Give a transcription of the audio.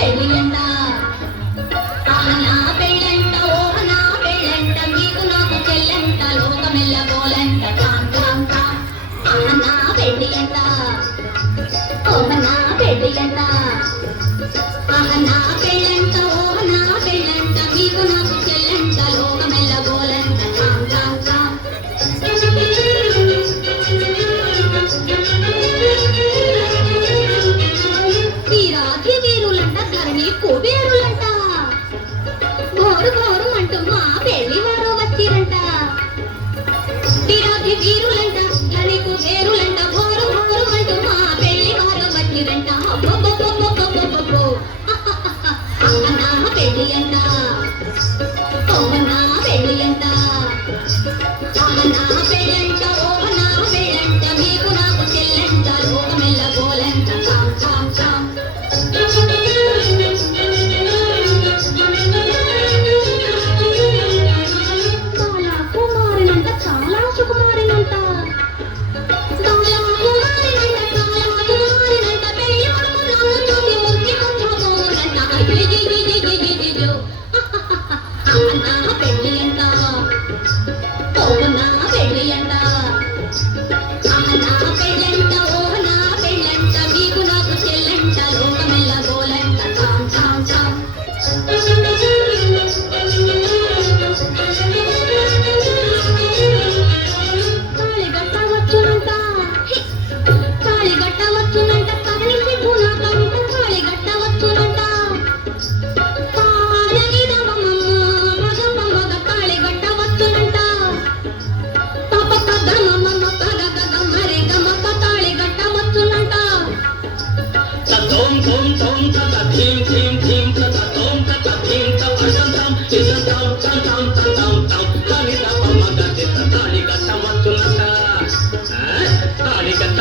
పెళ్ళియంట నా పెళ్ళంట ఓహ నా పెళ్ళంట నీకు నాకు చెల్లంట లోకమెల్ల గోలంట టాం టాం టాం నా పెళ్ళియంట ఓహ నా పెళ్ళియంట నా పెళ్ళంట ఓహ నా పెళ్ళంట నీకు నాకు చెల్లంట లోకమెల్ల గోలంట టాం టాం టాం వీరాధి వీరులంట ధరణి కుబేరులంట గోరు గోరు అంటూ మా పెళ్లి వారు వచ్చిరంట వీరాధి వీరులంట ధరణి కుబేరులంట గోరు గోరు అంటూ మా పెళ్లి వారు వచ్చిరంట అబ్బబ్బబ్బబ్బబ్బబ్బబ్బో నా పెళ్లి అంట నా పెళ్లి అంట నా పెళ్ళంట ఓ నా పెళ్ళంట మీకు నాకు చెల్లంట లోకమెల్ల గోలంట టాం టాం టాం కాలా కుమారినంట చాలా సుకుమారినంట కాలా కుమారినంట చాలా కుమారినంట పెళ్లి కొడుకు నన్ను చూసి ముక్కి ముచ్చపోనంట అయ్యయ్యయ్యయ్యయ్యయ్యో నా పెళ్లి అంట ఓ నా పెళ్లి అంట నా పెళ్ళంట ఓ నా పెళ్ళంట మీకు నాకు చెల్లంట లోకమెల్ల గోలంట టాం టాం టాం తాళిగట్ట వచ్చునంట తాళిగట్ట వచ్చునంట కరణి సిద్ధు నా కంట తాళిగట్ట వచ్చునంట తాళని దమమమ్మ మగమ్మ మగ తాళిగట్ట వచ్చునంట పాప కదమమ్మ పగ గగమ్మ రే గమప తాళిగట్ట వచ్చునంట తోం తోం తోం తత థీం థీం థీం తత తోం తత థీం తత సంతం ఇసంతం సంతం సంతం తం తనిద పమగ తాళి కట్ట వచ్చునంట తాళి కట్ట